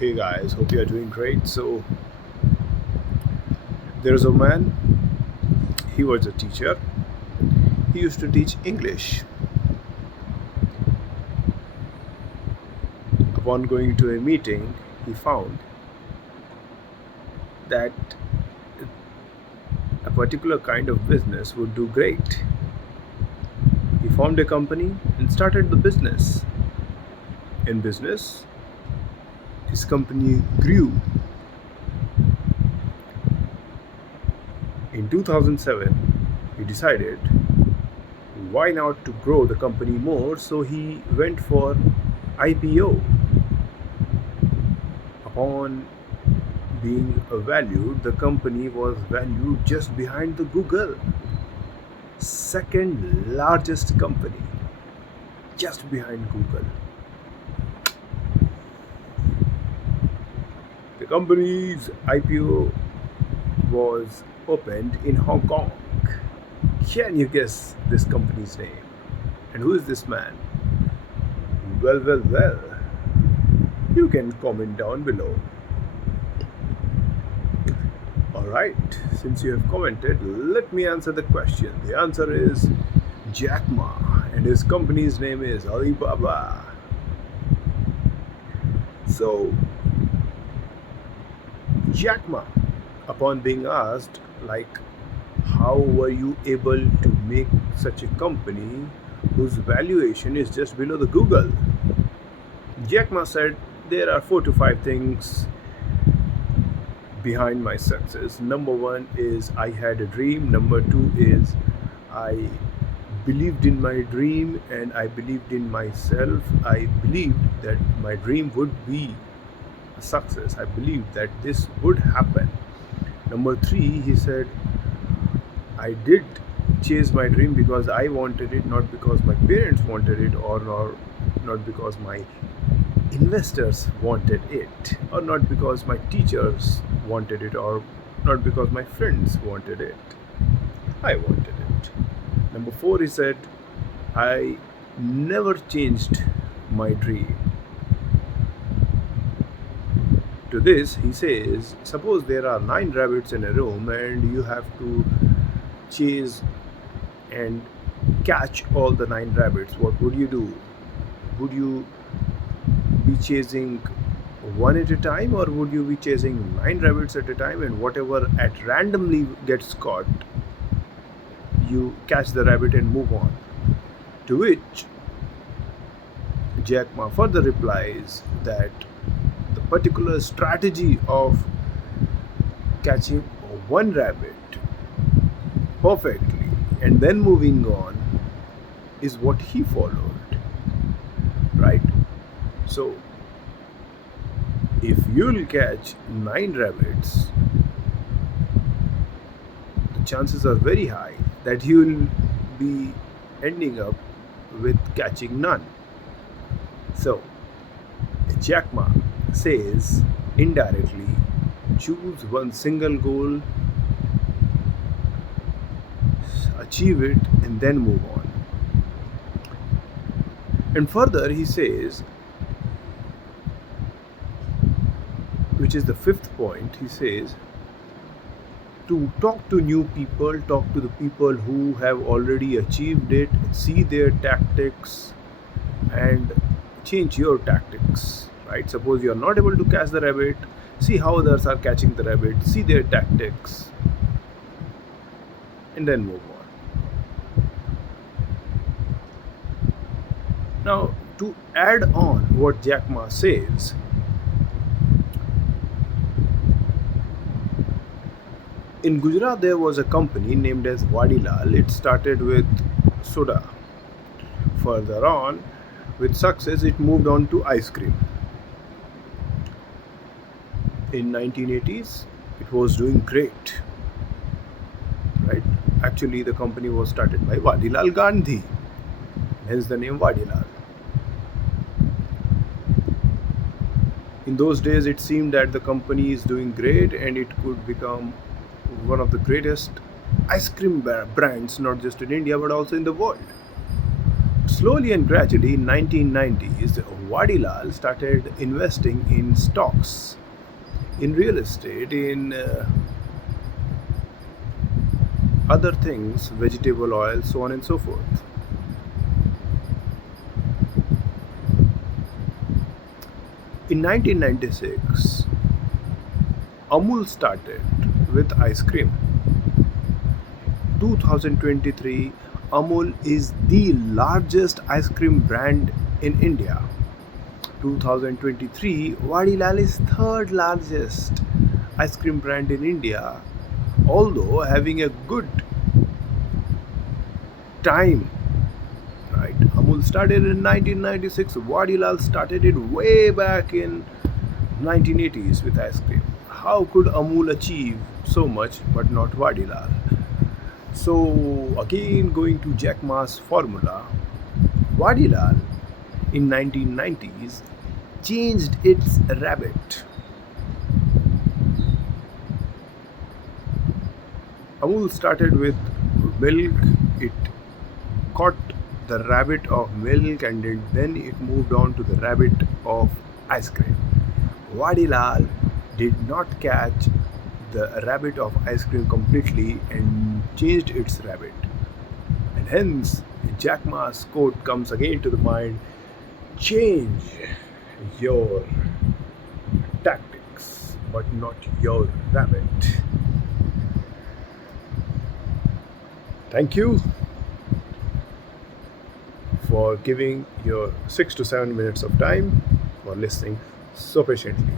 Hey guys, hope you are doing great. So, there's a man, he was a teacher. He used to teach English. Upon going to a meeting, he found that a particular kind of business would do great. He formed a company and started the business. In business, his company grew. In 2007, he decided why not to grow the company more, so he went for IPO. Upon being valued, the company was valued just behind the Google, second largest company, just behind Google. The company's IPO was opened in Hong Kong. Can you guess this company's name? And who is this man? Well. You can comment down below. Alright, since you have commented, let me answer the question. The answer is Jack Ma, and his company's name is Alibaba. So, Jack Ma, upon being asked, like, how were you able to make such a company whose valuation is just below the Google? Jack Ma said, there are 4 to 5 things behind my success. Number one is I had a dream. Number two is I believed in my dream and I believed in myself. I believed that my dream would be a success. I believed that this would happen. Number three, he said, I did chase my dream because I wanted it, not because my parents wanted it, or not because my investors wanted it, or not because my teachers wanted it, or not because my friends wanted it. I wanted it. Number four, he said, I never changed my dream. To this, he says, suppose there are 9 rabbits in a room and you have to chase and catch all the 9 rabbits. What would you do? Would you be chasing one at a time, or would you be chasing 9 rabbits at a time, and whatever at randomly gets caught, you catch the rabbit and move on? To which Jack Ma further replies that the particular strategy of catching one rabbit perfectly and then moving on is what he followed, right? So, if you'll catch 9 rabbits, the chances are very high that you'll be ending up with catching none. So, Jack Ma says indirectly, choose one single goal, achieve it, and then move on. And further, he says, which is the fifth point, he says, to talk to new people, talk to the people who have already achieved it, see their tactics, and change your tactics, right? Suppose you are not able to catch the rabbit, see how others are catching the rabbit, see their tactics, and then move on. Now, to add on what Jack Ma says, in Gujarat there was a company named as Vadilal. It started with soda. Further on, with success, it moved on to ice cream. In 1980s, it was doing great, right? Actually, the company was started by Vadilal Gandhi, hence the name Vadilal. In those days, it seemed that the company is doing great and it could become one of the greatest ice cream brands, not just in India but also in the world. Slowly and gradually, in 1990s, Vadilal started investing in stocks, in real estate, in other things, vegetable oil, so on and so forth. In 1996, Amul started with ice cream. 2023, Amul is the largest ice cream brand in India. 2023, Vadilal is third largest ice cream brand in India, although having a good time. Right, Amul started in 1996. Vadilal started it way back in 1980s with ice cream. How could Amul achieve so much but not Vadilal? So again, going to Jack Ma's formula, Vadilal in 1990s changed its rabbit. Amul started with milk. It caught the rabbit of milk, and then it moved on to the rabbit of ice cream. Vadilal did not catch the rabbit of ice cream completely and changed its rabbit. And hence, Jack Ma's quote comes again to the mind: change your tactics, but not your rabbit. Thank you for giving your 6 to 7 minutes of time for listening so patiently.